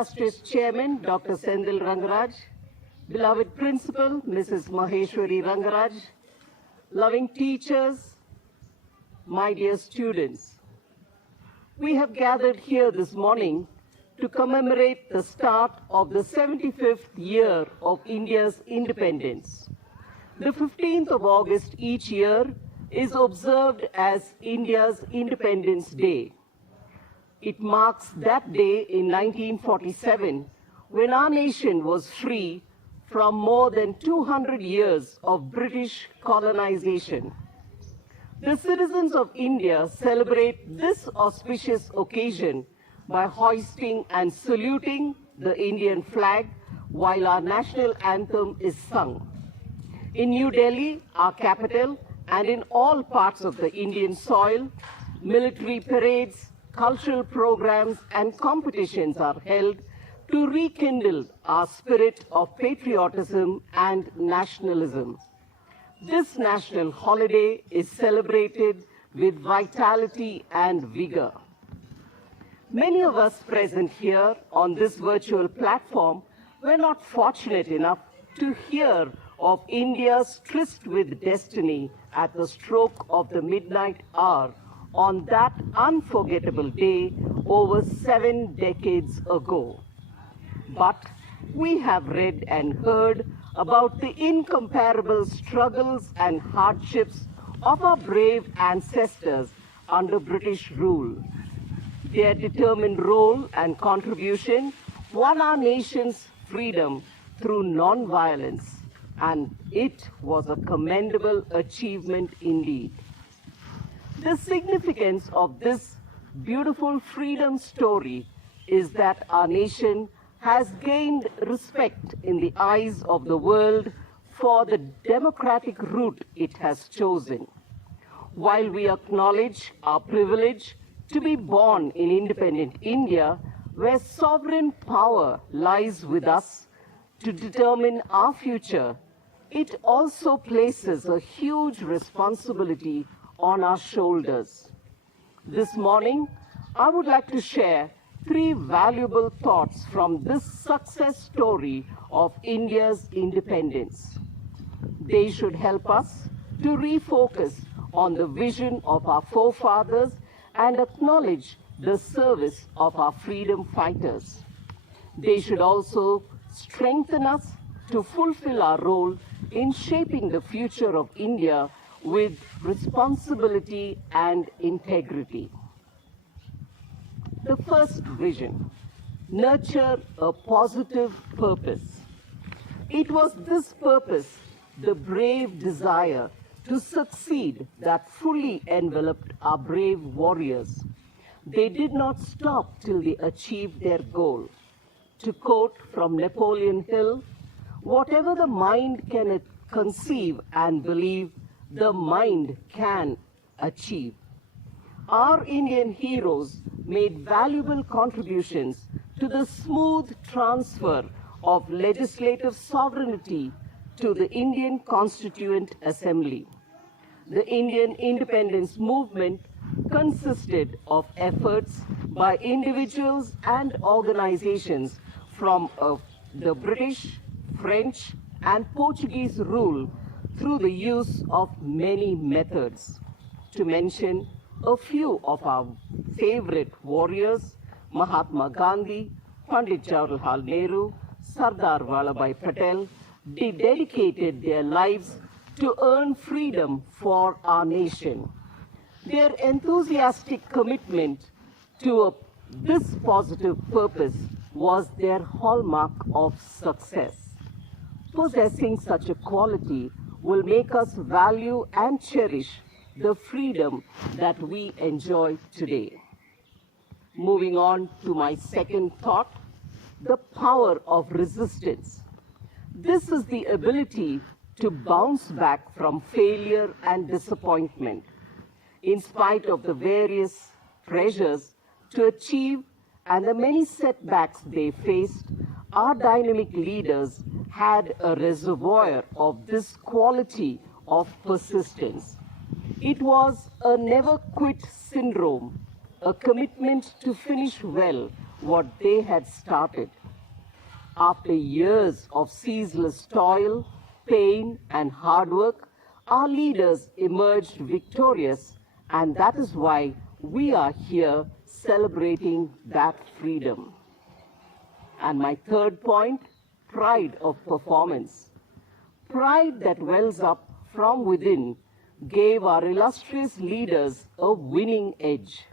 illustrious Chairman, Dr. Sendil Rangaraj, beloved Principal, Mrs. Maheshwari Rangaraj, loving teachers, my dear students. We have gathered here this morning to commemorate the start of the 75th year of India's independence. The 15th of August each year is observed as India's Independence Day. It marks that day in 1947 when our nation was free from more than 200 years of British colonization. The citizens of India celebrate this auspicious occasion by hoisting and saluting the Indian flag while our national anthem is sung. In New Delhi, our capital, and in all parts of the Indian soil, military parades, cultural programs, and competitions are held to rekindle our spirit of patriotism and nationalism. This national holiday is celebrated with vitality and vigor. Many of us present here on this virtual platform were not fortunate enough to hear of India's tryst with destiny at the stroke of the midnight hour on that unforgettable day over 7 decades ago. But we have read and heard about the incomparable struggles and hardships of our brave ancestors under British rule. Their determined role and contribution won our nation's freedom through non-violence, and it was a commendable achievement indeed. The significance of this beautiful freedom story is that our nation has gained respect in the eyes of the world for the democratic route it has chosen. While we acknowledge our privilege to be born in independent India, where sovereign power lies with us to determine our future, it also places a huge responsibility on our shoulders. This morning, I would like to share 3 valuable thoughts from this success story of India's independence. They should help us to refocus on the vision of our forefathers and acknowledge the service of our freedom fighters. They should also strengthen us to fulfill our role in shaping the future of India with responsibility and integrity. The first vision, nurture a positive purpose. It was this purpose, the brave desire to succeed, that fully enveloped our brave warriors. They did not stop till they achieved their goal. To quote from Napoleon Hill, whatever the mind can conceive and believe, the mind can achieve. Our Indian heroes made valuable contributions to the smooth transfer of legislative sovereignty to the Indian Constituent Assembly. The Indian independence movement consisted of efforts by individuals and organizations from the British, French, and Portuguese rule through the use of many methods. To mention a few of our favorite warriors, Mahatma Gandhi, Pandit Jawaharlal Nehru, Sardar Vallabhbhai Patel, they dedicated their lives to earn freedom for our nation. Their enthusiastic commitment to this positive purpose was their hallmark of success. Possessing such a quality will make us value and cherish the freedom that we enjoy today. Moving on to my second thought, the power of resistance. This is the ability to bounce back from failure and disappointment. In spite of the various pressures to achieve and the many setbacks they faced, our dynamic leaders had a reservoir of this quality of persistence. It was a never quit syndrome, a commitment to finish well what they had started. After years of ceaseless toil, pain, and hard work, our leaders emerged victorious, and that is why we are here celebrating that freedom. And my third point, pride of performance. Pride that wells up from within gave our illustrious leaders a winning edge.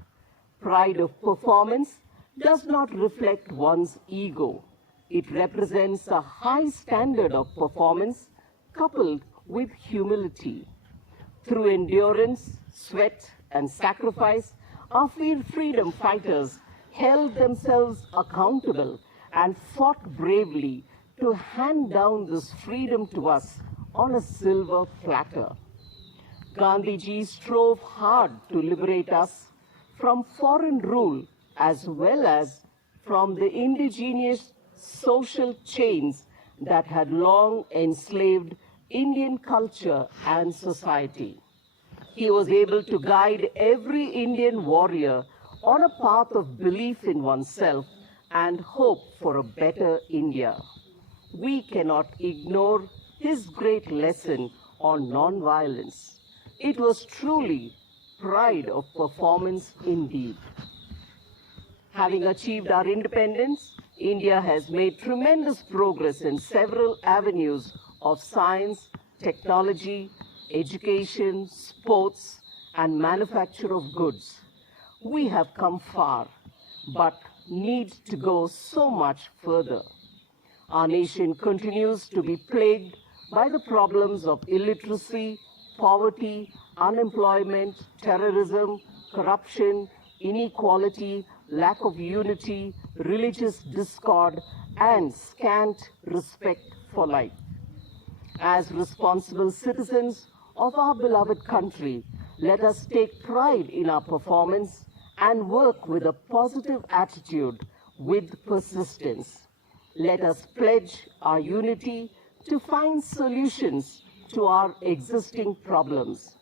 Pride of performance does not reflect one's ego. It represents a high standard of performance coupled with humility. Through endurance, sweat, and sacrifice, our freedom fighters held themselves accountable and fought bravely to hand down this freedom to us on a silver platter. Gandhiji strove hard to liberate us from foreign rule as well as from the indigenous social chains that had long enslaved Indian culture and society. He was able to guide every Indian warrior on a path of belief in oneself and hope for a better India. We cannot ignore his great lesson on non-violence. It was truly pride of performance indeed. Having achieved our independence, India has made tremendous progress in several avenues of science, technology, education, sports, and manufacture of goods. We have come far, but need to go so much further. Our nation continues to be plagued by the problems of illiteracy, poverty, unemployment, terrorism, corruption, inequality, lack of unity, religious discord, and scant respect for life. As responsible citizens of our beloved country, let us take pride in our performance and work with a positive attitude with persistence. Let us pledge our unity to find solutions to our existing problems.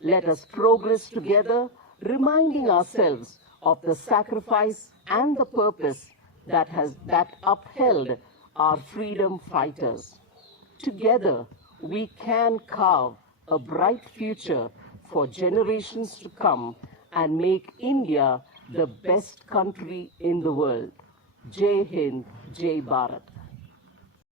Let us progress together, reminding ourselves of the sacrifice and the purpose that upheld our freedom fighters. Together, we can carve a bright future for generations to come and make India the best country in the world. Jai Hind, Jai Bharat.